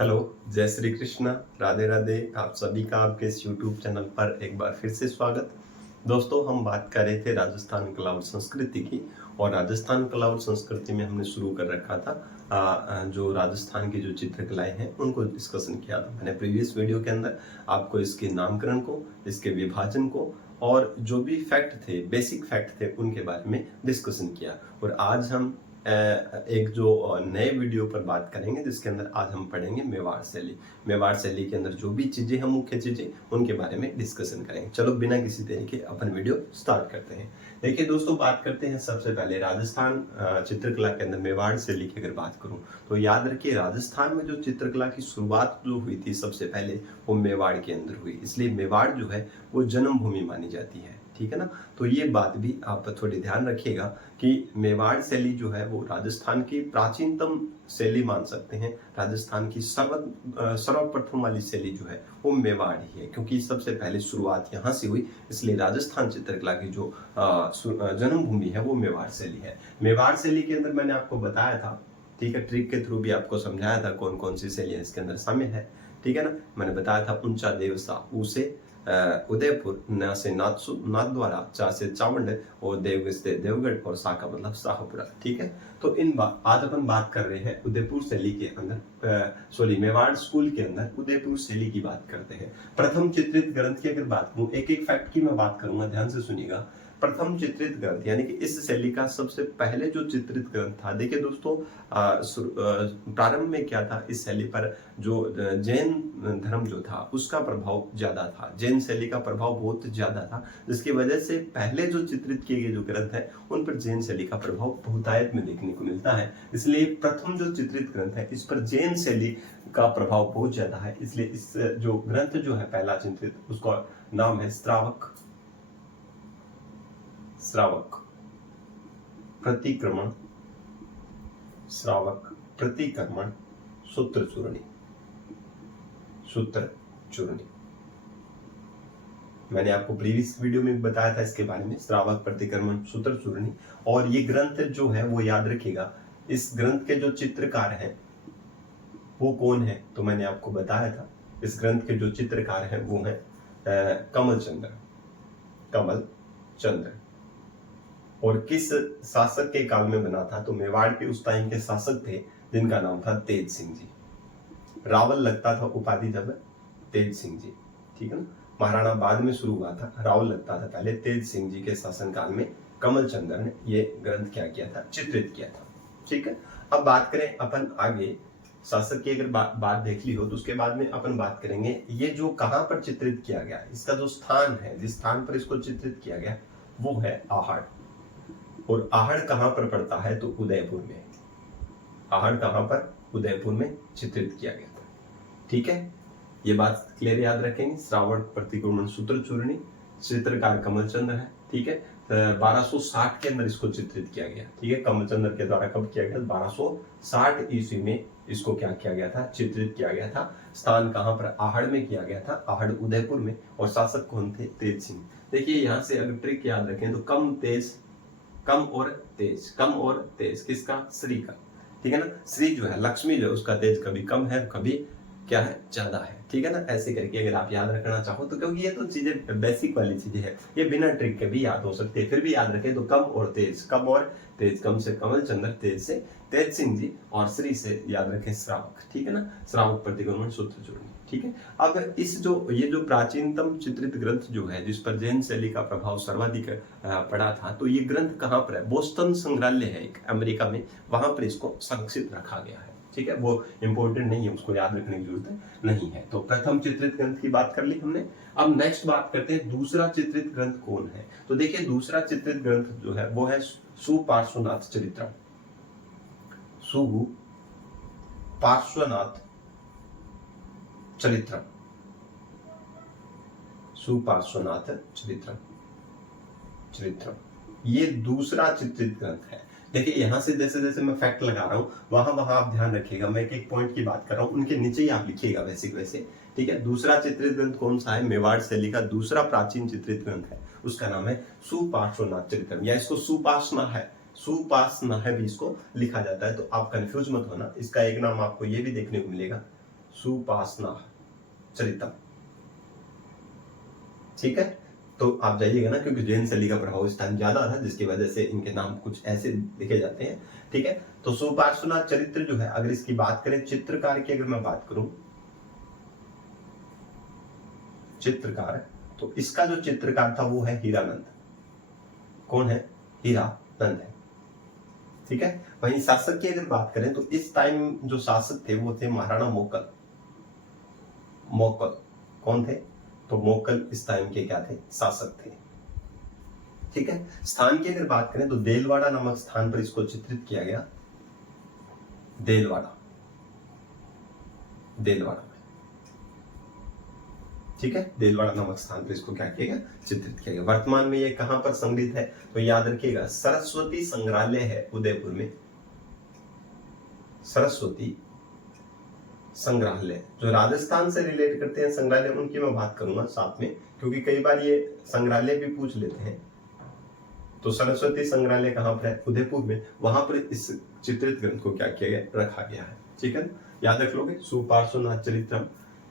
Hello, जय श्री कृष्णा, राधे राधे। आप सभी का आपके इस यूट्यूब चैनल पर एक बार फिर से स्वागत। दोस्तों, हम बात कर रहे थे राजस्थान कला और संस्कृति की। और राजस्थान कला और संस्कृति में हमने शुरू कर रखा था जो राजस्थान की जो चित्रकलाएं हैं उनको डिस्कशन किया था मैंने प्रीवियस वीडियो के अंदर। आपको इसके नामकरण को, इसके विभाजन को और जो भी फैक्ट थे, बेसिक फैक्ट थे, उनके बारे में डिस्कशन किया। और आज हम एक जो नए वीडियो पर बात करेंगे जिसके अंदर आज हम पढ़ेंगे मेवाड़ शैली। मेवाड़ शैली के अंदर जो भी चीजें हैं, मुख्य चीजें, उनके बारे में डिस्कशन करेंगे। चलो बिना किसी देरी के अपन वीडियो स्टार्ट करते हैं। देखिए दोस्तों, बात करते हैं सबसे पहले राजस्थान चित्रकला के अंदर मेवाड़ शैली की अगर बात करूं तो याद रखिए, राजस्थान में जो चित्रकला की शुरुआत जो हुई थी सबसे पहले वो मेवाड़ के अंदर हुई। इसलिए मेवाड़ जो है वो जन्मभूमि मानी जाती है, ठीक है ना। तो ये बात भी आप थोड़ी ध्यान रखिएगा कि मेवाड़ शैली जो है वो राजस्थान की प्राचीनतम शैली मान सकते हैं। राजस्थान की सर्वप्रथम वाली शैली जो है वो मेवाड़ ही है, क्योंकि सबसे पहले शुरुआत यहाँ से हुई। इसलिए राजस्थान चित्रकला की जो जन्मभूमि है वो मेवाड़ शैली है। मेवाड़ शैली के अंदर मैंने आपको बताया था, ठीक है, ट्रिक के थ्रू भी आपको समझाया था कौन कौन सी शैलियां इसके अंदर शामिल है, ठीक है ना। मैंने बताया था ऊंचा देवसा उसे, उदयपुर, ना से नाथद्वारा, चा से चावंड और देवगढ़ से देवगढ़ और सा का मतलब शाहपुरा, ठीक है। तो आज अपन बात कर रहे हैं उदयपुर शैली के अंदर, मेवाड़ स्कूल के अंदर उदयपुर शैली की बात करते हैं। प्रथम चित्रित ग्रंथ की अगर बात करूं, एक एक फैक्ट की मैं बात करूंगा, ध्यान से सुनिएगा। प्रथम चित्रित ग्रंथ यानी कि इस शैली का सबसे पहले जो चित्रित ग्रंथ था, देखिए दोस्तों, प्रारंभ में क्या था, इस शैली पर जो जैन धर्म जो था उसका प्रभाव ज्यादा था। जैन शैली का प्रभाव बहुत ज्यादा था, जिसकी वजह से पहले जो चित्रित किए गए जो ग्रंथ है उन पर जैन शैली का प्रभाव बहुतायत में देखने को मिलता है। इसलिए प्रथम जो चित्रित ग्रंथ है इस पर जैन शैली का प्रभाव बहुत ज्यादा है। इसलिए इस जो ग्रंथ जो है पहला चित्रित, उसका नाम है श्रावक प्रतिक्रमण, श्रावक प्रतिक्रमण सूत्र चूर्णी। मैंने आपको प्रीवियस वीडियो में बताया था इसके बारे में, श्रावक प्रतिक्रमण सूत्र चूर्णी। और ये ग्रंथ जो है वो याद रखिएगा, इस ग्रंथ के जो चित्रकार हैं वो कौन है, तो मैंने आपको बताया था इस ग्रंथ के जो चित्रकार हैं वो है कमल चंद्र। और किस शासक के काल में बना था, तो मेवाड़ के उस टाइम के शासक थे जिनका नाम था तेज सिंह जी। रावल लगता था उपाधि जब तेज सिंह जी, ठीक है ना। महाराणा बाद में शुरू हुआ था, रावल लगता था पहले। तेज सिंह जी के शासन काल में कमल चंद्र ने ये ग्रंथ क्या किया था, चित्रित किया था, ठीक है। अब बात करें अपन आगे, शासक की अगर बात देख ली हो तो उसके बाद में अपन बात करेंगे ये जो कहां पर चित्रित किया गया, इसका जो स्थान है, जिस स्थान पर इसको चित्रित किया गया वो है आहड़। और आहड़ कहां पर पड़ता है, तो उदयपुर में। आहड़ कहां पर, उदयपुर में चित्रित किया गया था, ठीक है। ये बात क्लियर याद रखेंगे। श्रावक प्रतिक्रमण सूत्र चूर्णी, चित्रकार कमलचंद्र है, ठीक है। 1260 के अंदर इसको चित्रित किया गया, ठीक है। कमलचंद्र के द्वारा कब किया गया, 1260 ईस्वी में इसको क्या किया गया था, चित्रित किया गया था। स्थान कहां पर, आहड़ में किया गया था, आहड़ उदयपुर में। और शासक कौन थे, तेज सिंह। देखिए यहाँ से अगर ट्रिक याद रखें तो कम और तेज किसका, श्री का, ठीक है ना। श्री जो है, लक्ष्मी जो है, उसका तेज कभी कम है कभी क्या है, ज्यादा है, ठीक है ना। ऐसे करके अगर आप याद रखना चाहो तो, क्योंकि ये तो चीजें बेसिक वाली चीजें है, ये बिना ट्रिक के भी याद हो सकते हैं, फिर भी याद रखें तो कम और तेज, कम से कमल चंद्र, तेज से तेज सिंह जी, और श्री से याद रखें श्रावक, ठीक है ना। श्रावक प्रतिक्रमण सूत्र चूर्णी, ठीक है। अब ये जो प्राचीनतम चित्रित ग्रंथ जो है जिस पर जैन शैली का प्रभाव सर्वाधिक पड़ा था, तो ये ग्रंथ कहाँ पर है, बोस्टन संग्रहालय है एक अमेरिका में, वहां पर इसको संरक्षित रखा गया है, ठीक है। वो इंपॉर्टेंट नहीं है, उसको याद रखने की जरूरत नहीं है। तो प्रथम चित्रित ग्रंथ की बात कर ली हमने। अब नेक्स्ट बात करते हैं दूसरा चित्रित ग्रंथ कौन है। तो देखिए दूसरा चित्रित ग्रंथ जो है वो है सुपार्श्वनाथ चरित्रम। सुपार्श्वनाथ चरित्रम, ये दूसरा चित्रित ग्रंथ है। देखिए यहाँ से जैसे जैसे मैं फैक्ट लगा रहा हूँ वहां आप ध्यान रखिएगा, मैं एक पॉइंट की बात कर रहा हूँ, उनके नीचे ही आप लिखिएगा वैसे, ठीक है। दूसरा चित्रित ग्रंथ कौन सा है, मेवाड़ शैली का दूसरा प्राचीन चित्रित ग्रंथ है, उसका नाम है सुपार्श्वनाथ चरित्रम, या इसको सुपासना है भी इसको लिखा जाता है। तो आप कंफ्यूज मत होना, इसका एक नाम आपको ये भी देखने को मिलेगा, सुपासना चरितम। ठीक है, तो आप जाइएगा ना, क्योंकि जैन शैली का प्रभाव इस टाइम ज्यादा था, जिसकी वजह से इनके नाम कुछ ऐसे लिखे जाते हैं। ठीक है, तो सुपार्श्वनाथ चरित्र जो है, अगर इसकी बात करें चित्रकार की, अगर मैं बात करूं चित्रकार, तो इसका जो चित्रकार था वो है हीरानंद। कौन है? हीरानंद है। ठीक है, वहीं शासक की अगर बात करें तो इस टाइम जो शासक थे वो थे महाराणा मोकल। मोकल कौन थे? तो मोकल इस टाइम के क्या थे? शासक थे। ठीक है, स्थान की अगर बात करें तो देलवाड़ा नामक स्थान पर इसको चित्रित किया गया। देलवाड़ा, देलवाड़ा, ठीक है, देलवाड़ा नामक स्थान पर इसको क्या किया गया? चित्रित किया गया। वर्तमान में ये कहां पर संग्रहित है? तो याद रखिएगा, सरस्वती संग्रहालय है उदयपुर में। सरस्वती संग्रहालय, जो राजस्थान से रिलेट करते हैं संग्रहालय, उनकी मैं बात करूंगा साथ में, क्योंकि कई बार ये संग्रहालय भी पूछ लेते हैं। तो सरस्वती संग्रहालय कहां पर है? उदयपुर में। वहां पर इस चित्रित ग्रंथ को क्या किया गया? रखा गया है। ठीक है, याद रख लोगे, सुपार्श्वनाथ चरित्रम।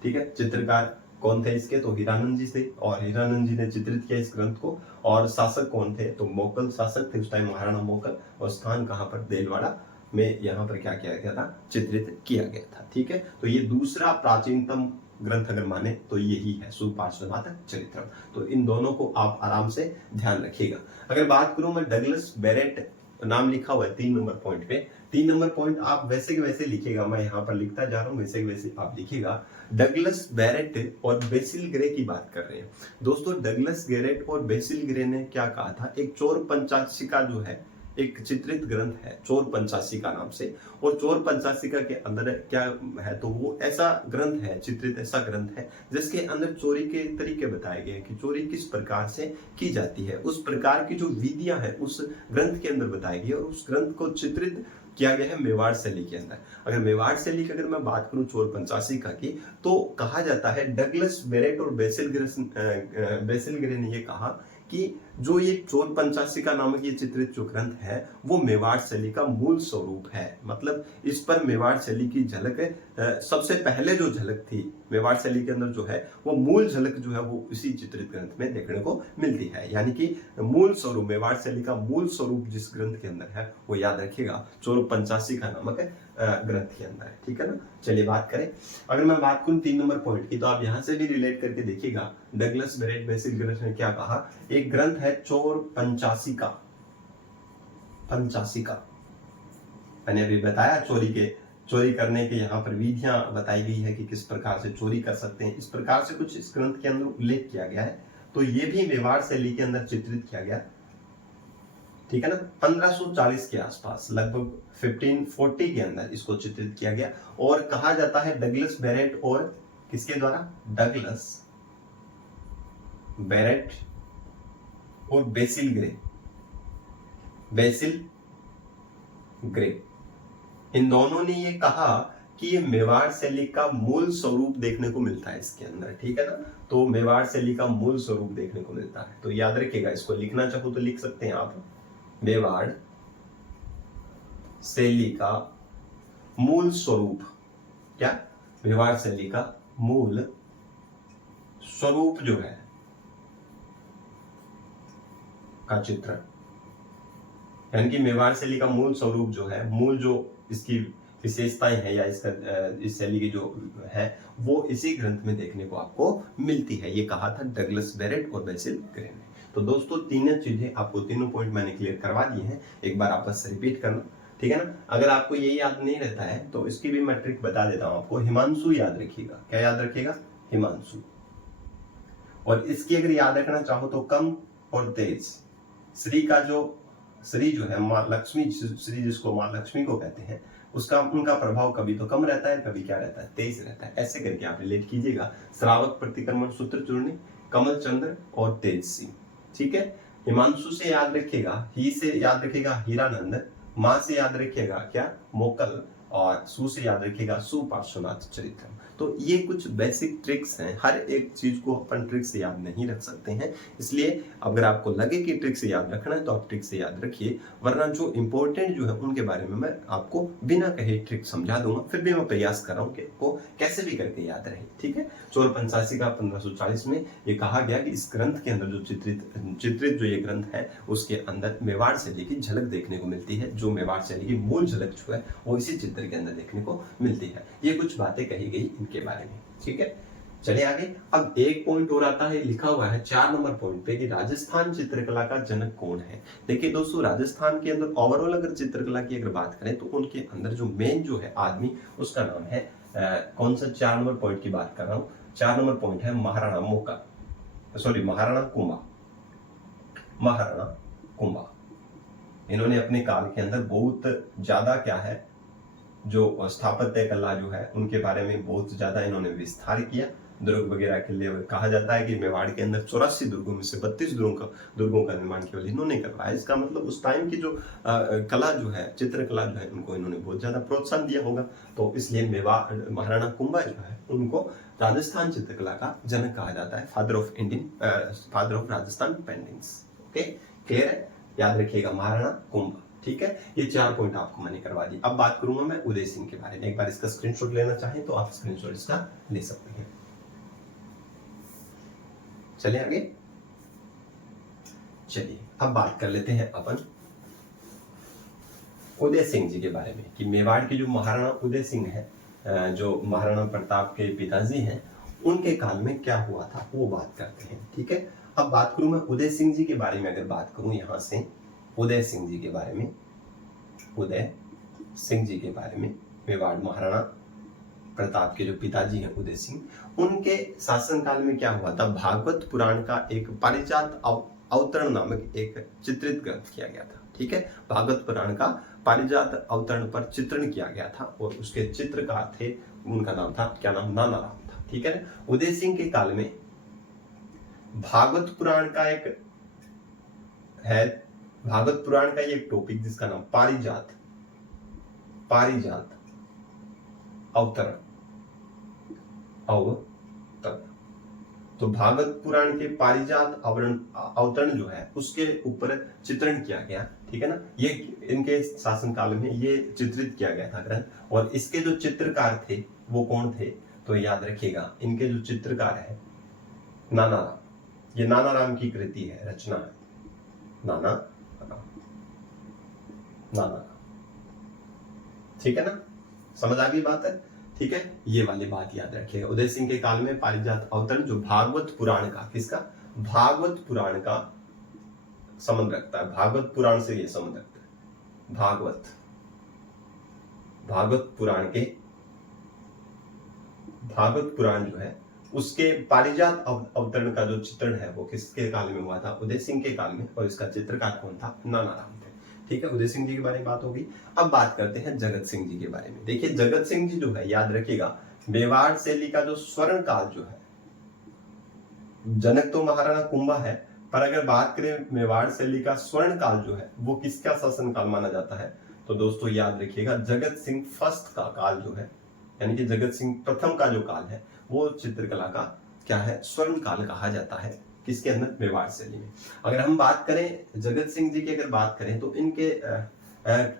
ठीक है, चित्रकार कौन थे इसके? तो हीरानंद जी थे, और हीरानंद जी ने चित्रित किया इस ग्रंथ को। और शासक कौन थे? तो मोकल शासक थे उस टाइम, महाराणा मोकल। और स्थान कहां पर? देलवाड़ा में। यहाँ पर क्या किया गया था? चित्रित किया गया था। ठीक है, तो ये दूसरा प्राचीनतम ग्रंथ अगर माने तो यही है, सुपार्श्वनाथ चरित्रम। तो इन दोनों को आप आराम से ध्यान रखिएगा। अगर बात करूं मैं, डगलस बैरेट नाम लिखा हुआ है 3 नंबर पॉइंट पे। 3 नंबर पॉइंट आप वैसे के वैसे लिखिएगा, मैं यहाँ पर लिखता जा रहा हूँ, वैसे के वैसे आप लिखिएगा। डगलस बैरेट और बेसिल ग्रे की बात कर रहे हैं दोस्तों। डगलस बैरेट और बेसिल ग्रे ने क्या कहा था? एक चोर पंचाशिका जो है, एक चित्रित ग्रंथ है चोर पंचाशिका नाम से। और चोर पंचाशिका के अंदर क्या है? तो वो ऐसा ग्रंथ है, चित्रित ऐसा ग्रंथ है जिसके अंदर चोरी के तरीके बताए गए हैं कि चोरी किस प्रकार से की जाती है। उस प्रकार की जो विधियां हैं उस ग्रंथ के अंदर बताई गई, और उस ग्रंथ को चित्रित किया गया है मेवाड़ शैली के अंदर। अगर मेवाड़ शैली की अगर मैं बात करूं चोर पंचाशिका की, तो कहा जाता है डगलस बैरेट और बेसिल ग्रे ने ये कहा कि जो ये चोर पंचाशिका नामक ये चित्रित जो ग्रंथ है वो मेवाड़ शैली का मूल स्वरूप है। मतलब इस पर मेवाड़ शैली की झलक सबसे पहले जो झलक थी मेवाड़ शैली के अंदर जो है, वो मूल झलक जो है वो इसी चित्रित ग्रंथ में देखने को मिलती है। यानी कि मूल स्वरूप, मेवाड़ शैली का मूल स्वरूप जिस ग्रंथ के अंदर है वो याद रखिएगा चोर पंचाशिका नामक ग्रंथ के अंदर है। ठीक है ना, चलिए बात करें। अगर मैं बात करूं 3 नंबर पॉइंट की, तो आप यहां से भी रिलेट करके देखिएगा। डगलस बैरेट बेसिल ग्रे ने क्या कहा? एक ग्रंथ है चोर पंचाशिका। पंचाशिका मैंने अभी बताया, चोरी करने के यहाँ पर विधियां बताई गई है कि किस प्रकार से चोरी कर सकते हैं। इस प्रकार से कुछ इस ग्रंथ के अंदर उल्लेख किया गया है। तो ये भी मेवाड़ शैली के अंदर चित्रित किया गया। ठीक है ना, 1540 के आसपास, लगभग 1540 के अंदर इसको चित्रित किया गया। और कहा जाता है डगलस बैरेट और किसके द्वारा? डगलस बैरेट और बेसिल ग्रे। बेसिल ग्रे, इन दोनों ने ये कहा कि ये मेवाड़ शैली का मूल स्वरूप देखने को मिलता है इसके अंदर। ठीक है ना, तो मेवाड़ शैली का मूल स्वरूप देखने को मिलता है। तो याद रखिएगा, इसको लिखना चाहो तो लिख सकते हैं आप। मेवाड़ शैली का मूल स्वरूप क्या? मेवाड़ शैली का मूल स्वरूप जो है का चित्रण, यानी कि मेवाड़ शैली का मूल स्वरूप जो है, मूल जो इसकी विशेषताएं हैं या इसका इस शैली की जो है वो इसी ग्रंथ में देखने को आपको मिलती है। ये कहा था डगलस बैरेट और बेसिल ग्रे ने। तो दोस्तों तीनों चीजें आपको, तीनों पॉइंट मैंने क्लियर करवा दिए हैं। एक बार आपस से रिपीट करना, ठीक है ना। अगर आपको ये याद नहीं रहता है तो इसकी भी मैं ट्रिक बता देता हूं आपको। हिमांशु याद रखिएगा। क्या याद रखिएगा? हिमांशु। और इसकी अगर याद रखना चाहो तो कम और तेज। श्री का श्री जो है माँ लक्ष्मी, श्री जिसको माँ लक्ष्मी को कहते हैं, उसका उनका प्रभाव कभी तो कम रहता है, कभी क्या रहता है? तेज रहता है। ऐसे करके आप रिलेट कीजिएगा। श्रावक, प्रतिक्रमण, सूत्र चूर्णी, कमल चंद्र और तेज सिंह। ठीक है, हिमांशु से याद रखिएगा, ही से याद रखिएगा हीरानंद, माँ से याद रखिएगा क्या? मोकल, और सु से याद रखिएगा सुपार्श्वनाथ चरित्रम। तो ये कुछ बेसिक ट्रिक्स हैं, हर एक चीज को अपन ट्रिक से याद नहीं रख सकते हैं, इसलिए अगर आपको लगे कि ट्रिक से याद रखना है तो आप ट्रिक से याद रखिए, वरना जो इंपॉर्टेंट जो है उनके बारे में मैं आपको बिना कहे ट्रिक समझा दूंगा, फिर भी मैं प्रयास कर रहा हूँ कि को कैसे भी करके याद रहे। ठीक है, चोर पंचासी का 1540 में ये कहा गया कि इस ग्रंथ के अंदर जो चित्रित जो ये ग्रंथ है उसके अंदर मेवाड़ शैली की झलक देखने को मिलती है। जो मेवाड़ शैली की मूल झलक जो है वो इसी चित्र के अंदर देखने को मिलती है। ये कुछ बातें कही गई इनके बारे में। ठीक है, चलिए आगे। अब एक पॉइंट और आता है, लिखा हुआ है 4 नंबर पॉइंट पे कि राजस्थान चित्रकला का जनक कौन है। देखिए दोस्तों, राजस्थान के अंदर ओवरऑल अगर चित्रकला की अगर बात करें तो उनके अंदर जो मेन जो है आदमी, उसका नाम है कौन सा 4 नंबर पॉइंट की बात कर रहा हूँ, 4 नंबर पॉइंट है महाराणा कुंभा। महाराणा कुंभा इन्होंने अपने काल के अंदर बहुत ज्यादा क्या है, जो स्थापत्य कला जो है उनके बारे में बहुत ज्यादा इन्होंने विस्तार किया। दुर्ग वगैरह के लिए कहा जाता है कि मेवाड़ के अंदर 84 दुर्गों में से 32 दुर्गों का निर्माण केवल इन्होंने करवाया। इसका मतलब उस टाइम की जो कला जो है, चित्रकला जो है, उनको इन्होंने बहुत ज्यादा प्रोत्साहन दिया होगा। तो इसलिए महाराणा कुंभा जो है उनको राजस्थान चित्रकला का जनक कहा जाता है, father of Rajasthan paintings. Okay, clear है, याद रखिएगा महाराणा कुंभा। ठीक है, ये 4 पॉइंट आपको मैंने करवा दी। अब बात करूंगा मैं उदय सिंह के बारे में। एक बार इसका स्क्रीनशॉट लेना चाहें तो आप स्क्रीनशॉट इसका ले सकते हैं। चलिए आगे, चलिए अब बात कर लेते हैं अपन उदय सिंह जी के बारे में कि मेवाड़ के जो महाराणा उदय सिंह है, जो महाराणा प्रताप के पिताजी हैं, उनके काल में क्या हुआ था वो बात करते हैं। ठीक है, अब बात करूं मैं उदय सिंह जी के बारे में। अगर बात करूं यहां से उदय सिंह जी के बारे में, उदय सिंह जी के बारे में, मेवाड़ महाराणा प्रताप के जो पिताजी हैं उदय सिंह, उनके शासनकाल में क्या हुआ था, भागवत पुराण का एक पारिजात अवतरण नामक एक चित्रित ग्रंथ किया गया था। ठीक है, भागवत पुराण का पारिजात अवतरण पर चित्रण किया गया था और उसके चित्रकार थे, उनका नाम था, क्या नाम, नाना राम था। ठीक है ना, उदय सिंह के काल में भागवत पुराण का एक है, भागवत पुराण का एक टॉपिक जिसका नाम पारिजात अवतरण। तो भागवत पुराण के पारिजात अवतरण जो है उसके ऊपर चित्रण किया गया। ठीक है ना, ये इनके शासनकाल में ये चित्रित किया गया था ग्रंथ। और इसके जो चित्रकार थे वो कौन थे, तो याद रखिएगा, इनके जो चित्रकार है नाना राम। ये नाना राम की कृति है, रचना है, नाना राम। ठीक है ना, समझ आ गई बात है। ठीक है, ये वाली बात याद रखिएगा। उदय सिंह के काल में पारिजात अवतरण जो भागवत पुराण का, किसका, भागवत पुराण का संबंध रखता है, भागवत पुराण से ये संबंध रखता है। भागवत पुराण जो है उसके पारिजात अवतरण का जो चित्रण है वो किसके काल में हुआ था, उदय सिंह के काल में, और इसका चित्रकार कौन था, नाना राम थे। ठीक है, उदय सिंह जी के बारे में बात होगी। अब बात करते हैं जगत सिंह जी के बारे में। देखिए जगत सिंह जी जो है, याद रखिएगा, मेवाड़ शैली का जो स्वर्ण काल जो है, जनक तो महाराणा कुंभा है, पर अगर बात करें मेवाड़ शैली का स्वर्ण काल जो है वो किसका शासन काल माना जाता है, तो दोस्तों याद रखिएगा जगत सिंह फर्स्ट का काल जो है, यानी कि जगत सिंह प्रथम का जो काल है वो चित्रकला का क्या है, स्वर्ण काल कहा जाता है। किसके अंदर, मेवाड़ शैली में। अगर हम बात करें जगत सिंह जी की, अगर बात करें तो इनके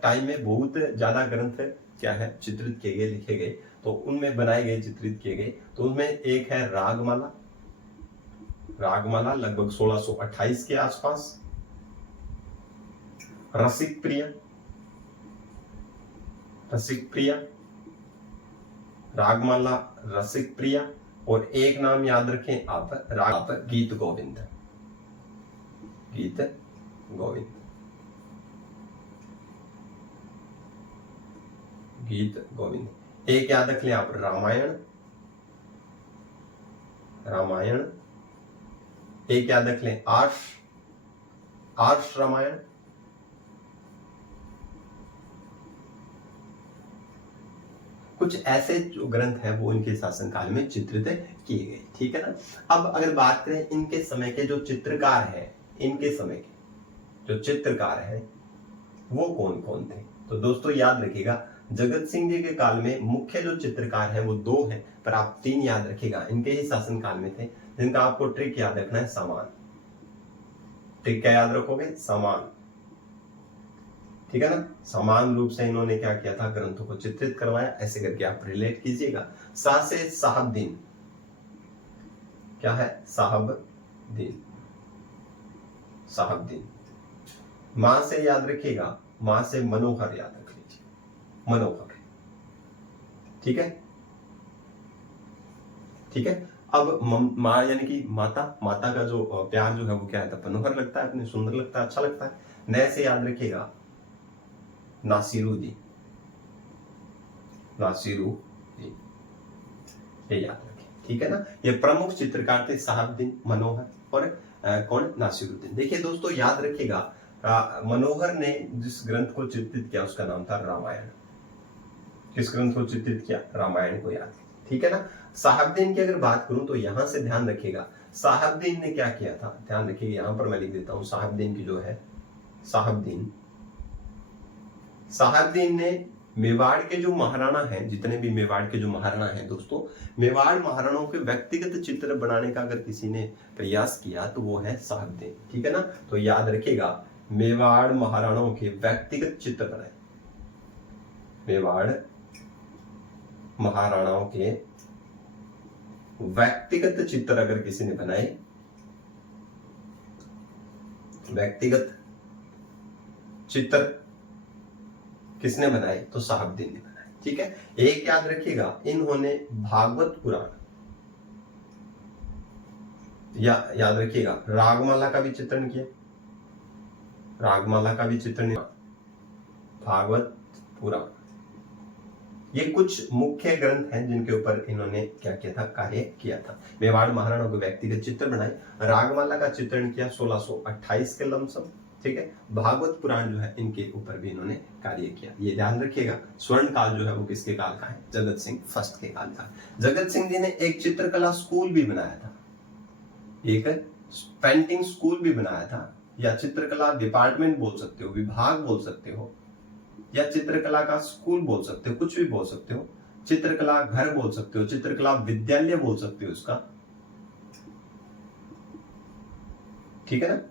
टाइम में बहुत ज्यादा ग्रंथ क्या है चित्रित किए गए, लिखे गए, तो उनमें बनाए गए, चित्रित किए गए। तो उनमें एक है रागमाला लगभग 1628 के आसपास, रसिक प्रिया, रागमाला, रसिक प्रिया, और एक नाम याद रखें आप, गीत गोविंद। एक याद रख लें आप, रामायण। एक याद रख लें आर्ष रामायण। कुछ ऐसे जो ग्रंथ है वो इनके शासनकाल में चित्रित किए गए। ठीक है ना, अब अगर बात करें इनके समय के जो चित्रकार है, इनके समय के जो चित्रकार है वो कौन कौन थे, तो दोस्तों याद रखिएगा जगत सिंह जी के काल में मुख्य जो चित्रकार हैं वो 2 हैं, पर आप 3 याद रखिएगा, इनके ही शासन काल में थे, जिनका आपको ट्रिक याद रखना है, समान। ट्रिक क्या याद रखोगे? समान, ठीक है ना। समान रूप से इन्होंने क्या किया था, ग्रंथों को चित्रित करवाया। ऐसे करके आप रिलेट कीजिएगा। सा से साहबदीन, क्या है? साहबदीन, साहबदीन। मां से याद रखिएगा, मां से मनोहर याद रख लीजिए, मनोहर, ठीक है, ठीक है। अब माँ यानी कि माता, माता का जो प्यार जो है वो क्या है, मनोहर लगता है, अपने सुंदर लगता है, अच्छा लगता है। नए से याद रखिएगा, नासिरुद्दीन, नासिरुद्दीन, ये याद रखें, ठीक है ना। ये प्रमुख चित्रकार थे, साहबदीन, मनोहर और कौन? नासिरुद्दीन। देखिए दोस्तों, याद रखिएगा, मनोहर ने जिस ग्रंथ को चित्रित किया उसका नाम था रामायण। किस ग्रंथ को चित्रित किया? रामायण को याद, ठीक है ना। साहबदीन की अगर बात करूं तो यहां से ध्यान रखिएगा, साहबदीन ने क्या किया था, ध्यान रखिएगा, यहां पर मैं लिख देता हूं साहबदीन की जो है, साहबदीन, साहबदीन ने मेवाड़ के जो महाराणा हैं, जितने भी मेवाड़ के जो महाराणा हैं दोस्तों, मेवाड़ महाराणाओं के व्यक्तिगत चित्र बनाने का अगर किसी ने प्रयास किया तो वो है साहबदीन, ठीक है ना। तो याद रखिएगा, मेवाड़ महाराणाओं के व्यक्तिगत चित्र बनाए, मेवाड़ महाराणाओं के व्यक्तिगत चित्र अगर किसी ने बनाए, व्यक्तिगत चित्र किसने बनाए? तो साहबदीन ने बनाए, ठीक है। एक याद रखिएगा, इन्होंने भागवत पुराण, याद रखिएगा, रागमाला का भी चित्रण किया, रागमाला का भी चित्रण, भागवत पुराण, ये कुछ मुख्य ग्रंथ हैं जिनके ऊपर इन्होंने क्या किया था, कार्य किया था। मेवाड़ महाराणाओं के व्यक्तिगत चित्र बनाए, रागमाला का चित्रण किया 1628 के लमसम, ठीक है। भागवत पुराण जो है इनके ऊपर भी इन्होंने कार्य किया। ये ध्यान रखिएगा, स्वर्ण काल जो है वो किसके काल का है? जगत सिंह फर्स्ट के काल का। जगत सिंह जी ने एक चित्रकला स्कूल भी बनाया था, एक पेंटिंग स्कूल भी बनाया था, या चित्रकला डिपार्टमेंट बोल सकते हो, विभाग बोल सकते हो, या चित्रकला का स्कूल बोल सकते हो, कुछ भी बोल सकते हो, चित्रकला घर बोल सकते हो, चित्रकला विद्यालय बोल सकते हो उसका, ठीक है ना।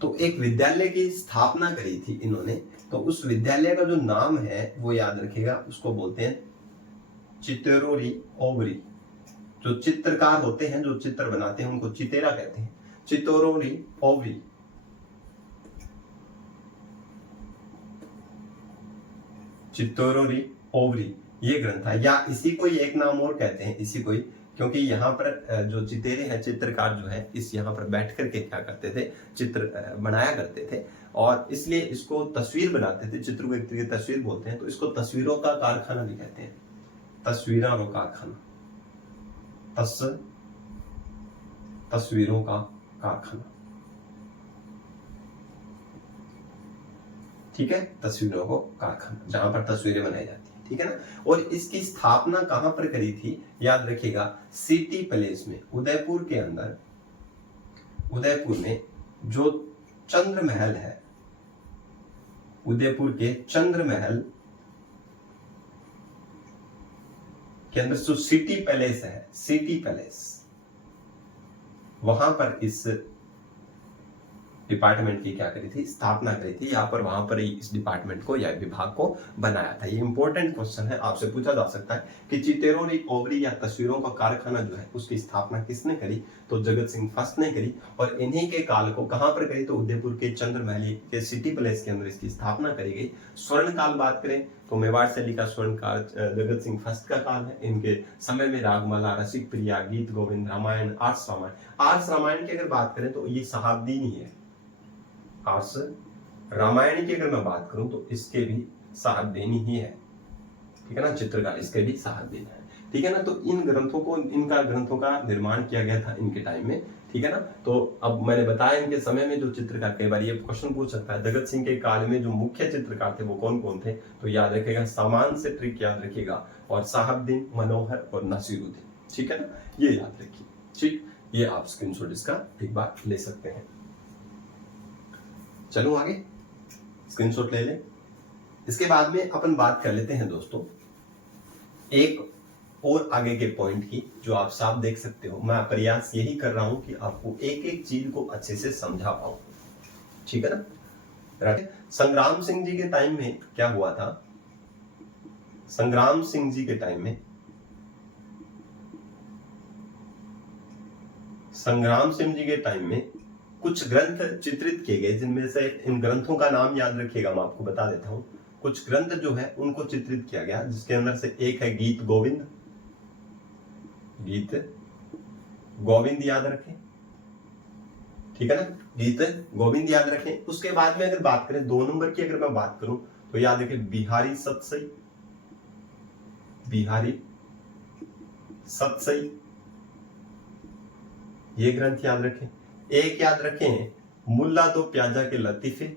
तो एक विद्यालय की स्थापना करी थी इन्होंने, तो उस विद्यालय का जो नाम है वो याद रखिएगा, उसको बोलते हैं चितेरोरी ओवरी। जो चित्रकार होते हैं, जो चित्र बनाते हैं, उनको चितेरा कहते हैं, चितेरोरी ओवरी, चित्तौरोरी ओवरी, ये ग्रंथ है। या इसी को एक नाम और कहते हैं, इसी को ही, क्योंकि यहाँ पर जो चितेरे हैं, चित्रकार जो है, इस यहाँ पर बैठ करके क्या करते थे, चित्र बनाया करते थे, और इसलिए इसको तस्वीर बनाते थे, चित्र को एक तरीके तस्वीर बोलते हैं, तो इसको तस्वीरों का कारखाना भी कहते हैं, तस्वीरों का कारखाना, तस्वीरों का कारखाना, ठीक है, तस्वीरों को कारखाना, जहां पर तस्वीरें बनाई जाती है, ठीक है ना। और इसकी स्थापना कहां पर करी थी? याद रखिएगा, सिटी पैलेस में, उदयपुर के अंदर, उदयपुर में जो चंद्र महल है, उदयपुर के चंद्र महल के अंदर जो सिटी पैलेस है, सिटी पैलेस, वहां पर इस डिपार्टमेंट की क्या करी थी, स्थापना करी थी। यहाँ पर वहां पर इस डिपार्टमेंट को या विभाग को बनाया था। ये इंपॉर्टेंट क्वेश्चन है, आपसे पूछा जा सकता है कि चितेरोरी ओवरी या तस्वीरों का कारखाना जो है उसकी स्थापना किसने करी? तो जगत सिंह फर्स्ट ने करी। और इन्हीं के काल को कहां पर करी? तो उदयपुर के चंद्रमहल के सिटी पैलेस के अंदर इसकी स्थापना करी गई। स्वर्ण काल बात करें तो मेवाड़ शैली का स्वर्ण काल जगत सिंह फर्स्ट का काल है। इनके समय में रागमाला, रसिक प्रिया, गीत गोविंद, रामायण, आर्ष रामायण, आर्ष रामायण की अगर बात करें तो ये शहाब्दीन ही है। आर्ष रामायण की अगर मैं बात करूं तो इसके भी शहाब्दीन ही है, ठीक है ना। चित्रकार इसके भी शहाब्दीन है, ठीक है ना। तो इन ग्रंथों को, इनका ग्रंथों का निर्माण किया गया था इनके टाइम में, ठीक है ना। तो अब मैंने बताया इनके समय में जो चित्रकार, कई बार ये क्वेश्चन पूछ सकता है, जगत सिंह के काल में जो मुख्य चित्रकार थे वो कौन कौन थे? तो याद रखिएगा, सामान से ट्रिक याद रखिएगा, और साहबदीन, मनोहर और नासिरुद्दीन, ठीक है ना, ये याद रखिए, ठीक। ये आप स्क्रीनशॉट इसका एक बार ले सकते हैं। चलो आगे, स्क्रीनशॉट ले लें। इसके बाद में अपन बात कर लेते हैं दोस्तों एक और आगे के पॉइंट की, जो आप साफ देख सकते हो। मैं प्रयास यही कर रहा हूं कि आपको एक एक चीज को अच्छे से समझा पाऊं, ठीक है ना। राइट। संग्राम सिंह जी के टाइम में क्या हुआ था, संग्राम सिंह जी के टाइम में, संग्राम सिंह जी के टाइम में कुछ ग्रंथ चित्रित किए गए, जिनमें से इन ग्रंथों का नाम याद रखिएगा, मैं आपको बता देता हूं। कुछ ग्रंथ जो है उनको चित्रित किया गया, जिसके अंदर से एक है गीत गोविंद, गीत गोविंद याद रखें, ठीक है ना, गीत गोविंद याद रखें। उसके बाद में अगर बात करें 2 नंबर की, अगर मैं बात करूं तो याद रखें बिहारी सतसई, बिहारी सतसई, ये ग्रंथ याद रखें। एक याद रखें मुल्ला दो प्याजा के लतीफे,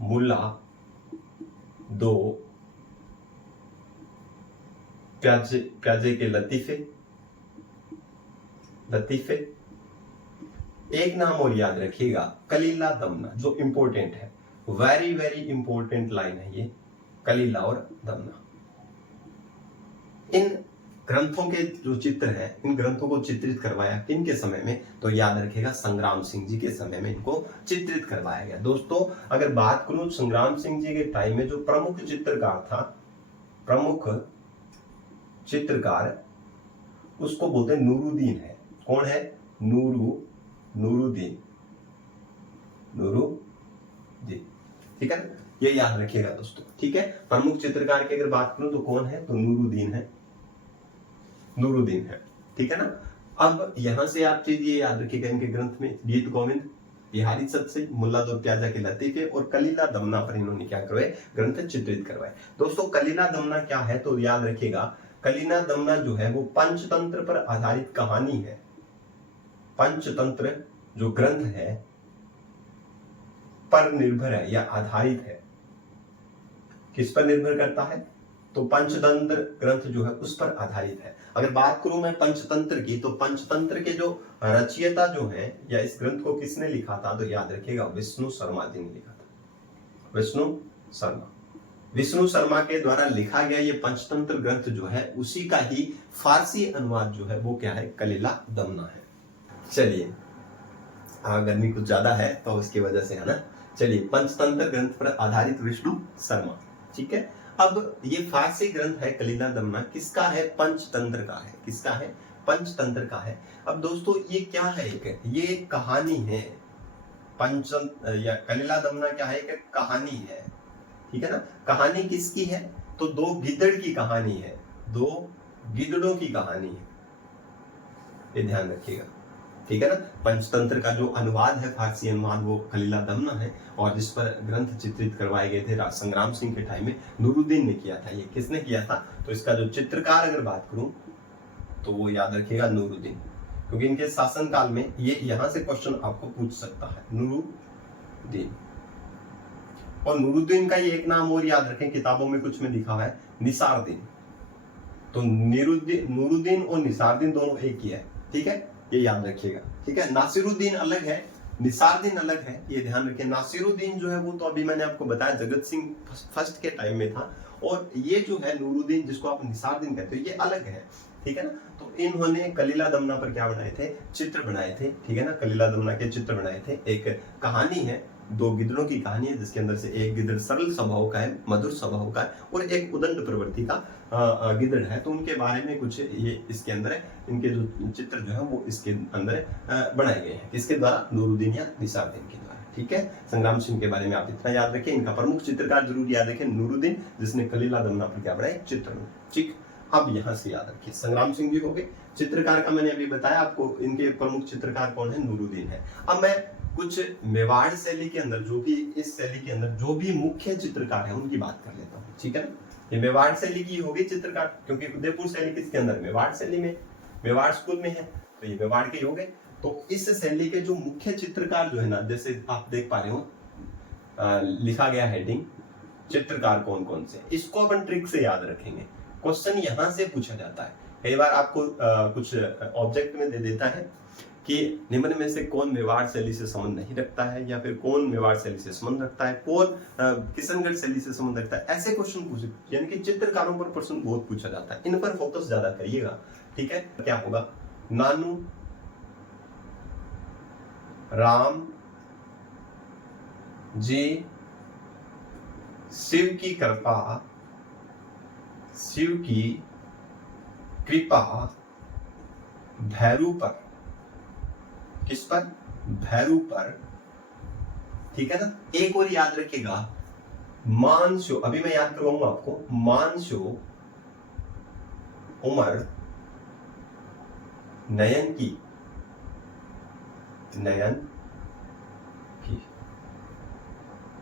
मुल्ला दो प्याजे के लतीफे, लतीफे। एक नाम और याद रखिएगा कलीला दमना, जो इंपॉर्टेंट है, वेरी वेरी इंपॉर्टेंट लाइन है ये, कलीला और दमना। इन ग्रंथों के जो चित्र है, इन ग्रंथों को चित्रित करवाया किन के समय में, तो याद रखिएगा संग्राम सिंह जी के समय में इनको चित्रित करवाया गया। दोस्तों अगर बात करूं संग्राम सिंह जी के टाइम में जो प्रमुख चित्रकार था, प्रमुख चित्रकार, उसको बोलते हैं नूरुद्दीन है। कौन है? नूरुद्दीन, नूरुद्दीन, ठीक है ना, ये याद रखिएगा दोस्तों, ठीक है। प्रमुख चित्रकार की अगर बात करूं तो कौन है, तो नूरुद्दीन है, नूरुद्दीन है, ठीक है ना। अब यहां से आप चीज ये याद रखिएगा, इनके ग्रंथ में गीत गोविंद, बिहारी सतसई, मुल्ला दो प्याजा के लतीफे और कलीला दमना पर इन्होंने क्या करवाए, ग्रंथ चित्रित करवाए। दोस्तों कलीला दमना क्या है, तो याद रखिएगा कलीला दमना जो है वो पंचतंत्र पर आधारित कहानी है। पंचतंत्र जो ग्रंथ है पर निर्भर है या आधारित है, किस पर निर्भर करता है, तो पंचतंत्र ग्रंथ जो है उस पर आधारित है। अगर बात करूं मैं पंचतंत्र की, तो पंचतंत्र के जो रचयिता जो है या इस ग्रंथ को किसने लिखा था, तो याद रखिएगा विष्णु शर्मा जी ने लिखा था, विष्णु शर्मा। विष्णु शर्मा के द्वारा लिखा गया ये पंचतंत्र ग्रंथ जो है उसी का ही फारसी अनुवाद जो है वो क्या है, कलीला दमना है। चलिए गर्मी कुछ ज्यादा है तो उसकी वजह से है ना। चलिए पंचतंत्र ग्रंथ पर आधारित विष्णु शर्मा, ठीक है। अब ये फारसी ग्रंथ है कलीला दमना, किसका है, पंचतंत्र का है, किसका है, पंचतंत्र का है। अब दोस्तों ये क्या है, ये एक कहानी है, पंचतंत्र या कलीला दमना क्या है, एक कहानी है, ठीक है ना। कहानी किसकी है, तो 2 गिद्दड़ की कहानी है, 2 गिद्दड़ों की कहानी है, ये ध्यान रखिएगा, ठीक है ना। पंचतंत्र का जो अनुवाद है, फारसी अनुवाद, वो कलीला दमना है, और जिस पर ग्रंथ चित्रित करवाए गए थे संग्राम सिंह के टाइम में नूरुद्दीन ने किया था। ये किसने किया था, तो इसका जो चित्रकार अगर बात करूं तो वो याद रखिएगा नूरुद्दीन, क्योंकि इनके शासन काल में ये यहां से क्वेश्चन आपको पूछ सकता है, नूरुद्दीन। और नूरुद्दीन का ये एक नाम और याद रखें, किताबों में कुछ में लिखा है निसारदीन, तो नूरुद्दीन और निसारदीन दोनों एक ही है, ठीक है, ये याद रखिएगा, ठीक है। नासिरुद्दीन अलग है, निसारदीन अलग है, ये ध्यान रखिए। नासिरुद्दीन जो है वो तो अभी मैंने आपको बताया जगत सिंह फर्स्ट के टाइम में था, और ये जो है नूरुद्दीन जिसको आप निसारदीन कहते हो ये अलग है, ठीक है ना। तो इन्होंने कलीला दमना पर क्या बनाए थे, चित्र बनाए थे, ठीक है ना, कलीला दमना के चित्र बनाए थे। एक कहानी है, 2 गिद्दड़ों की कहानी है, जिसके अंदर से एक गिद्दड़ सरल स्वभाव का है, मधुर स्वभाव का है, और एक उदंड प्रवृत्ति का गिद्दड़ है। तो उनके बारे में कुछ ये इसके अंदर है, इनके जो चित्र जो है वो इसके अंदर बनाए गए हैं, किसके द्वारा, नूरुद्दीन या निसारदीन के द्वारा, ठीक है। संग्राम सिंह के बारे में आप इतना याद रखें, इनका प्रमुख चित्रकार जरूर याद रखें नूरुद्दीन, जिसने कलीला दमना पर क्या बनाए, चित्र, ठीक। अब यहां से याद रखिए संग्राम सिंह जी हो गए। चित्रकार का मैंने अभी बताया आपको, इनके प्रमुख चित्रकार कौन है, नूरुद्दीन है। अब मैं कुछ मेवाड़ शैली के अंदर, जो भी इस शैली के अंदर जो भी मुख्य चित्रकार है उनकी बात कर लेता हूँ, ठीक है ना। ये मेवाड़ शैली की होगी चित्रकार, क्योंकि उदयपुर शैली किसके अंदर, मेवाड़ शैली में, मेवाड़ स्कूल में है, तो ये मेवाड़ के हो गए। तो इस शैली के जो मुख्य चित्रकार जो है ना, जैसे आप देख पा रहे हो लिखा गया हेडिंग, चित्रकार कौन कौन से, इसको अपन ट्रिक से याद रखेंगे। क्वेश्चन यहां से पूछा जाता है, कई बार आपको कुछ ऑब्जेक्ट में दे देता है, कि निम्न में से कौन मेवाड़ शैली से संबंध नहीं रखता है, या फिर कौन मेवाड़ शैली से संबंध रखता है, कौन किशनगढ़ शैली से संबंध रखता है, ऐसे क्वेश्चन पूछे, यानी कि चित्रकारों पर प्रश्न बहुत पूछा जाता है, इन पर फोकस ज्यादा करिएगा। ठीक है, क्या होगा, नानू राम जी शिव की कृपा भैरू पर, किस पर, भैरू पर। ठीक है ना। एक और याद रखिएगा, मानसो, अभी मैं याद करवाऊंगा आपको, मानसो उमर नयन की,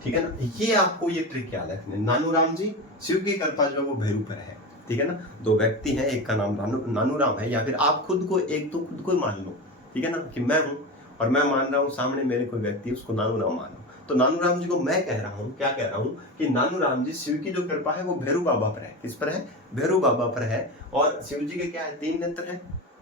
ठीक है ना। ये आपको ये ट्रिक याद रखनी है। नानूराम जी शिव की कृपा जो वो भैरू पर है। ठीक है ना। दो व्यक्ति हैं, एक का नाम नानूराम है, या फिर आप खुद को एक तो खुद को मान लो, ठीक है ना, कि मैं हूं और मैं मान रहा हूं सामने मेरे कोई व्यक्ति, उसको नानूराम मानो। तो नानूराम जी को मैं कह रहा हूं, क्या कह रहा हूं, कि नानूराम जी शिव की जो कृपा है वो भैरू बाबा पर है। किस पर है, भैरू बाबा पर है। और शिव जी के क्या है, 3 नेत्र है।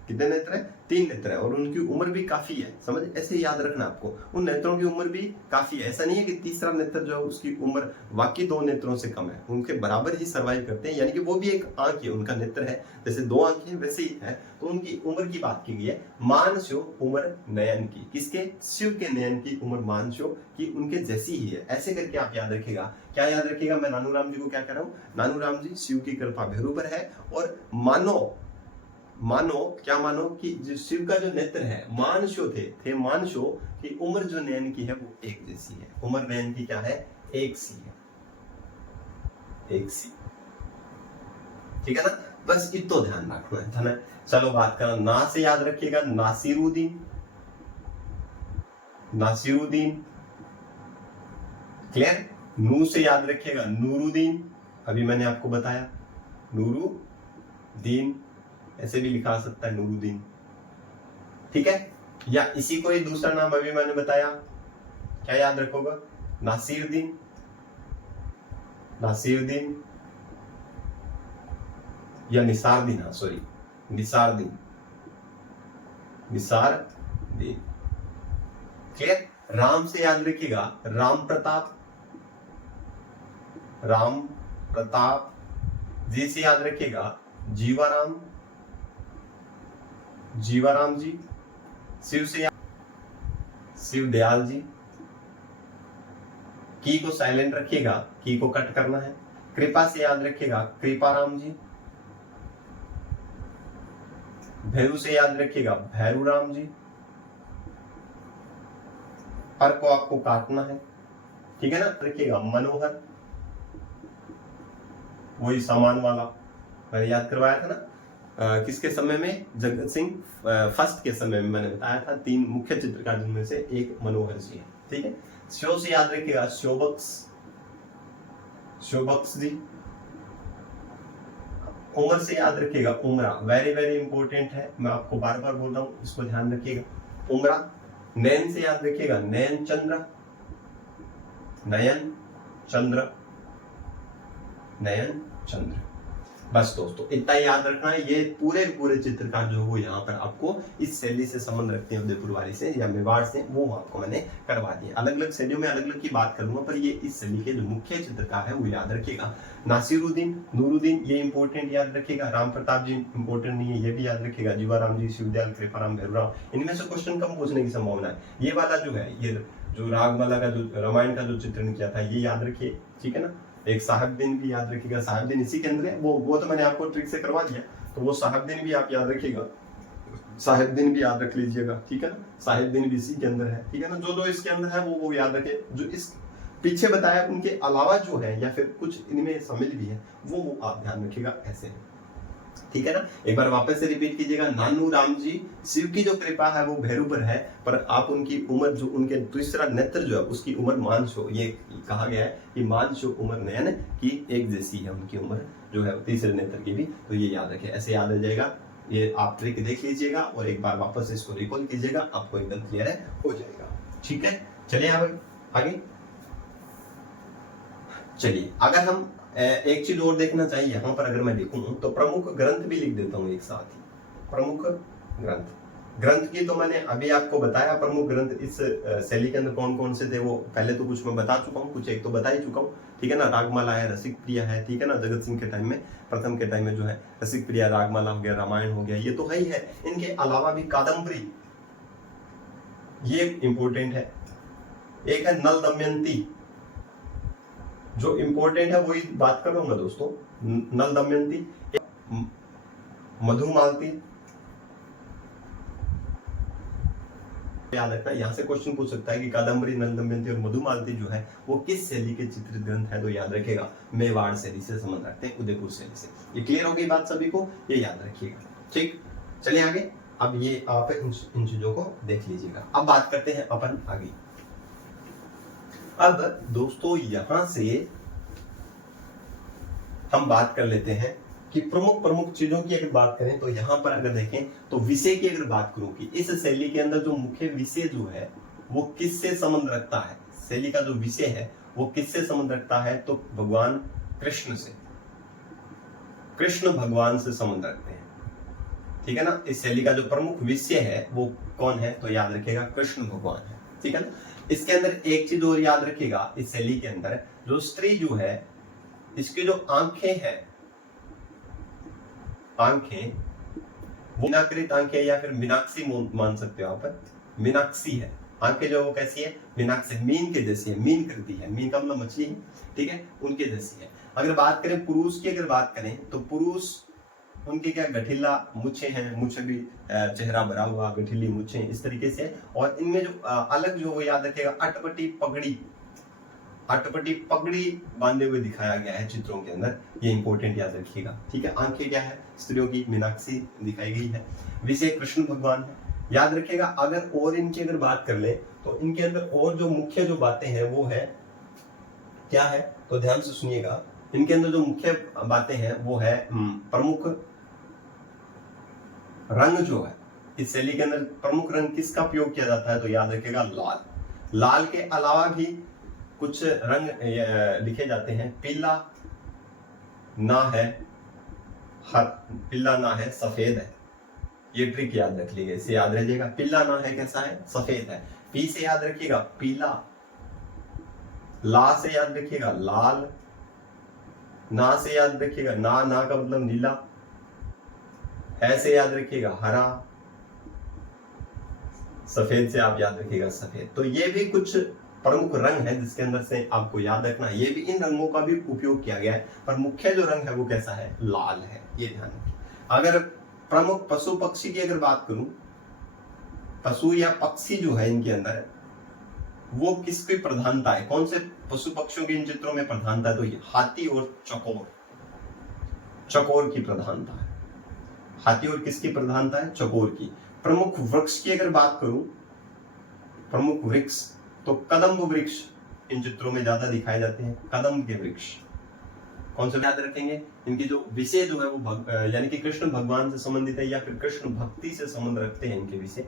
कितने नेत्र है, 3 नेत्र है, और उनकी उम्र भी काफी है। समझ, ऐसे याद रखना आपको, उन नेत्रों की उम्र भी काफी है। ऐसा नहीं है कि तीसरा नेत्र जो है उसकी उम्र बाकी 2 नेत्रों से कम है, उनके बराबर ही सर्वाइव करते हैं, यानी कि वो भी एक आंख है, उनका नेत्र है, जैसे 2 आंखें वैसे ही है। तो उनकी उम्र की बात की गई है, मानसो उम्र नयन की, किसके, शिव के नयन की उम्र मानसो की उनके जैसी ही है। ऐसे करके आप याद रखिएगा। क्या याद रखिएगा, मैं नानूराम जी को क्या कह रहा हूँ, नानूराम जी शिव की कृपा भैरू पर है, और मानो क्या मानो कि जो शिव का जो नेत्र है, मानसो थे मानसो की उम्र जो नयन की है वो एक जैसी है। उम्र नयन की क्या है, एक सी है, एक सी। ठीक है ना। बस इतना ध्यान रखना है। चलो बात करना, ना से याद रखिएगा, नासिरुद्दीन, क्लियर। नू से याद रखिएगा, नूरुद्दीन, अभी मैंने आपको बताया, नूरुद्दीन, ऐसे भी लिखा सकता है नूरुद्दीन। ठीक है, या इसी को ही दूसरा नाम अभी मैंने बताया, क्या याद रखोगा, नासिरुद्दीन, या निसारदीन, हाँ सॉरी, निसारदीन। क्लियर। राम से याद रखिएगा, राम प्रताप जी से याद रखिएगा, जीवाराम जी। शिव से शिव दयाल जी। की को साइलेंट रखिएगा, की को कट करना है। कृपा से याद रखिएगा, कृपाराम जी। भैरू से याद रखिएगा, भैरूराम जी। पर को आपको काटना है, ठीक है ना। रखिएगा मनोहर, वही सामान वाला मैंने याद करवाया था ना, किसके समय में, जगत सिंह फर्स्ट के समय में मैंने बताया था। 3 मुख्य चित्रकार जिनमें से एक मनोहर जी है। ठीक है। शो से याद रखिएगा, शोबक्स जी। उम्र से याद रखिएगा, उमरा, वेरी वेरी इंपॉर्टेंट है, मैं आपको बार बार बोल रहा हूं, इसको ध्यान रखिएगा, उमरा। नयन से याद रखिएगा, नयन चंद्र। बस दोस्तों इतना याद रखना है। ये पूरे चित्रकार जो वो यहाँ पर आपको इस शैली से संबंध रखते हैं, उदयपुर वाली से या मेवाड़ से, वो आपको मैंने करवा दिया। अलग अलग शैलियों में अलग अलग की बात करूंगा, पर ये इस शैली के जो मुख्य चित्रकार है वो याद रखिएगा। नासिरुद्दीन, नूरुद्दीन, ये इंपॉर्टेंट याद रखिएगा। राम प्रताप जी इंपॉर्टेंट नहीं है, ये भी याद रखिएगा। जीवाराम जी, शिवदयाल, कृपाराम, भैरूराम, इनमें से क्वेश्चन कम पूछने की संभावना है। ये वाला जो है, ये जो रागमाला का जो रामायण का जो चित्रण किया था, ये याद रखिए। ठीक है ना। एक साहिबदीन भी याद रखिएगा, साहिबदीन इसी के अंदर है, वो तो मैंने आपको ट्रिक से करवा दिया, तो वो साहिबदीन भी आप याद रखिएगा, साहिबदीन भी याद रख लीजिएगा। ठीक है ना। साहिबदीन भी इसी के अंदर है। ठीक है ना। जो इसके अंदर है वो याद रखे। जो इस पीछे बताया उनके अलावा जो है, या फिर कुछ इनमें शामिल भी है, वो आप ध्यान रखिएगा ऐसे। ठीक है ना। एक बार वापस से रिपीट कीजिएगा, नानूराम जी शिव की जो कृपा है वो भैरू पर है, पर आप उनकी उम्र, जो उनके दूसरा नेत्र जो है उसकी उम्र मानसो, ये कहा गया है कि मानसो उम्र नयन की एक जैसी है उनकी उम्र जो है तीसरे नेत्र की भी। तो ये याद रखिए, ऐसे याद आ जाएगा। ये आप ट्रिक देख लीजिएगा और एक बार वापस इसको रिकॉल कीजिएगा, आपको एकदम क्लियर हो जाएगा। ठीक है। चलिए आगे चलिए। अगर हम एक चीज और देखना चाहिए यहाँ पर, अगर मैं लिखूं तो प्रमुख ग्रंथ भी लिख देता हूँ एक साथ ही। प्रमुख ग्रंथ ग्रंथ की तो मैंने अभी आपको बताया, प्रमुख ग्रंथ इस शैली के अंदर कौन कौन से थे वो पहले तो कुछ मैं बता चुका हूँ, कुछ एक तो बता ही चुका हूँ, ठीक है ना। रागमाला है, रसिक प्रिया है, ठीक है ना। जगत सिंह के टाइम में, प्रथम के टाइम में जो है रसिक प्रिया, रागमाला हो गया, रामायण हो गया, ये तो है ही है। इनके अलावा भी कादम्बरी, ये इंपॉर्टेंट है। एक है नल दमयंती, जो इंपॉर्टेंट है वही बात कर रहा हूं मैं दोस्तों। नल दमयंती, मधुमालती, याद रखना, यहाँ से क्वेश्चन पूछ सकता है कि कादम्बरी, नल दमयंती और मधुमालती जो है वो किस शैली के चित्रित ग्रंथ है, तो याद रखेगा मेवाड़ शैली से संबंध रखते हैं, उदयपुर शैली से। ये क्लियर हो गई बात सभी को, ये याद रखिएगा, ठीक। चलिए आगे, अब ये आप इन चीजों को देख लीजिएगा। अब बात करते हैं अपन आगे। अब दोस्तों यहां से हम बात कर लेते हैं कि प्रमुख प्रमुख चीजों की अगर बात करें तो यहां पर अगर देखें तो विषय की अगर बात करूं कि इस शैली के अंदर जो मुख्य विषय जो है वो किससे संबंध रखता है, शैली का जो विषय है वो किससे संबंध रखता है, तो भगवान कृष्ण से, कृष्ण भगवान से संबंध रखते हैं, ठीक है ना। इस शैली का जो प्रमुख विषय है वो कौन है, तो याद रखिएगा कृष्ण भगवान है, ठीक है ना। इसके अंदर एक चीज और याद रखिएगा, इस शैली के अंदर जो स्त्री जो है इसकी जो आंखें हैं, आंखें मीनाकृत आंखें या फिर मीनाक्षी मान सकते हो आप, मीनाक्षी है आंखें जो वो कैसी है, मीनाक्षी, मीन के जैसी है, मीन करती है, मीन का मतलब मछली है, ठीक है, उनके जैसी है। अगर बात करें पुरुष की, अगर बात करें तो पुरुष उनके क्या गठीला मुछे हैं, मुछ भी चेहरा भरा हुआ, गठीली मुछे इस तरीके से। और इनमें जो अलग जो वो याद रखेगा अटपटी पगड़ी, अटपटी पगड़ी बांधे हुए दिखाया गया है चित्रों के अंदर, ये इंपॉर्टेंट याद रखिएगा, ठीक है। आंखें क्या है स्त्रियों की, मीनाक्षी दिखाई गई है, विषय कृष्ण भगवान है, याद रखिएगा। अगर और इनकी अगर बात कर ले तो इनके अंदर और जो मुख्य जो बातें हैं वो है क्या है, तो ध्यान से सुनिएगा। इनके अंदर जो मुख्य बातें हैं वो है प्रमुख रंग जो है, इस शैली के अंदर प्रमुख रंग किसका प्रयोग किया जाता है, तो याद रखिएगा लाल। लाल के अलावा भी कुछ रंग लिखे जाते हैं, पीला ना है, पीला ना है, सफेद है, ये ट्रिक याद रख लीजिए, इसे याद रखिएगा। पीला ना है कैसा है, सफेद है। पी से याद रखिएगा पीला, ला से याद रखिएगा लाल, ना से याद रखिएगा ना का मतलब नीला, ऐसे याद रखिएगा हरा, सफेद से आप याद रखिएगा सफेद। तो ये भी कुछ प्रमुख रंग है जिसके अंदर से आपको याद रखना, ये भी इन रंगों का भी उपयोग किया गया है, पर मुख्य जो रंग है वो कैसा है, लाल है, ये ध्यान रखिए। अगर प्रमुख पशु पक्षी की अगर बात करूं, पशु या पक्षी जो है इनके अंदर वो किसकी प्रधानता है, कौन से पशु पक्षियों की इन चित्रों में प्रधानता है, तो ये हाथी और चकोर, चकोर की प्रधानता है। हाथी और किसकी प्रधानता है, चकोर की। प्रमुख वृक्ष की अगर बात करूं, प्रमुख वृक्ष तो कदम्ब वृक्ष इन चित्रों में ज्यादा दिखाए जाते हैं, कदम्ब के वृक्ष। कौन से याद रखेंगे, इनकी जो विषय जो है वो यानी कि कृष्ण भगवान से संबंधित है या फिर कृष्ण भक्ति से संबंध रखते हैं इनके विषय।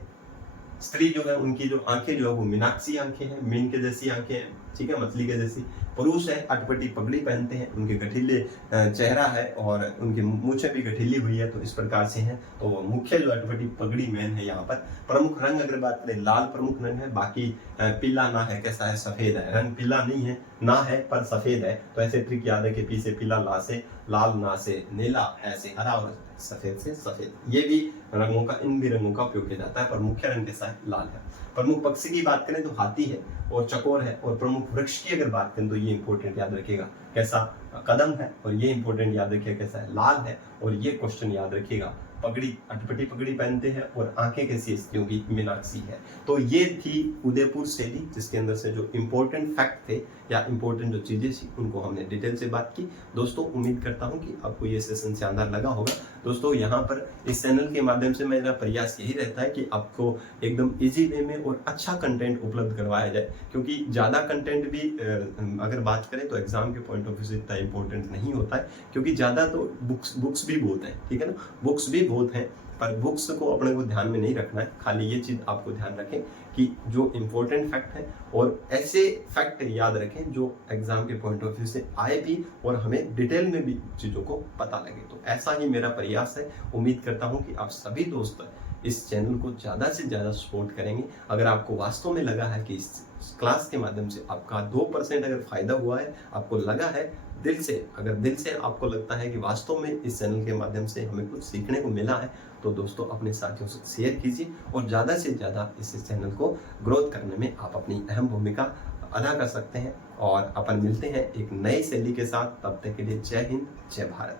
स्त्री जो है उनकी जो आंखें जो है वो मीनाक्षी आंखें हैं, मीन के जैसी आंखें हैं, ठीक है, मछली के जैसी। पुरुष है अटपटी पगड़ी पहनते हैं, उनके गठीले चेहरा है और उनकी मूछें भी गठीली हुई है, तो इस प्रकार से हैं। तो मुख्य जो अटपटी पगड़ी मैन है यहाँ पर। प्रमुख रंग अगर बात करें, लाल प्रमुख रंग है, बाकी पीला ना है, कैसा है, सफेद है। रंग पीला नहीं है, ना है पर सफेद है, तो ऐसे ट्रिक याद है कि पी से पीला, ला से लाल, ना से नीला, ऐसे हरा और सफेद से सफेद। ये भी रंगों का, इन भी रंगों का उपयोग किया जाता है, पर मुख्य रंग कैसा है, लाल है। प्रमुख पक्षी की बात करें तो हाथी है और चकोर है। और प्रमुख वृक्ष की अगर बात करें तो ये इंपॉर्टेंट याद रखिएगा, कैसा, कदम है। और ये इंपॉर्टेंट याद रखिएगा कैसा है, लाल है। और ये क्वेश्चन याद रखिएगा, पगड़ी, अटपटी पगड़ी पहनते हैं और आंखें कैसी स्त्रियों की, मीनाक्षी है। तो ये थी उदयपुर शैली, जिसके अंदर से जो इंपॉर्टेंट फैक्ट थे या इंपॉर्टेंट जो चीजें थी उनको हमने डिटेल से बात की। दोस्तों उम्मीद करता हूं कि आपको ये सेशन शानदार लगा होगा। दोस्तों यहाँ पर इस चैनल के माध्यम से मेरा प्रयास यही रहता है कि आपको एकदम इजी वे में और अच्छा कंटेंट उपलब्ध करवाया जाए, क्योंकि ज्यादा कंटेंट भी अगर बात करें तो एग्जाम के पॉइंट ऑफ व्यू से इतना इंपॉर्टेंट नहीं होता है, क्योंकि ज्यादा तो बुक्स भी बहुत है, ठीक है ना, बुक्स भी बहुत हैं, पर बुक्स को अपने को ध्यान में नहीं रखना है। खाली ये चीज आपको ध्यान रखें कि जो इंपॉर्टेंट फैक्ट है और ऐसे फैक्ट याद रखें जो एग्जाम के पॉइंट ऑफ व्यू से आए भी और हमें डिटेल में भी चीजों को पता लगे। तो ऐसा ही मेरा प्रयास है। उम्मीद करता हूं कि आप सभी दोस्त इस चैनल को ज़्यादा से ज़्यादा सपोर्ट करेंगे। अगर आपको वास्तव में लगा है कि इस क्लास के माध्यम से आपका 2% अगर फ़ायदा हुआ है, आपको लगा है दिल से, अगर दिल से आपको लगता है कि वास्तव में इस चैनल के माध्यम से हमें कुछ सीखने को मिला है, तो दोस्तों अपने साथियों से शेयर कीजिए और ज़्यादा से ज़्यादा इस चैनल को ग्रोथ करने में आप अपनी अहम भूमिका अदा कर सकते हैं। और अपन मिलते हैं एक नई शैली के साथ, तब तक के लिए जय हिंद, जय भारत।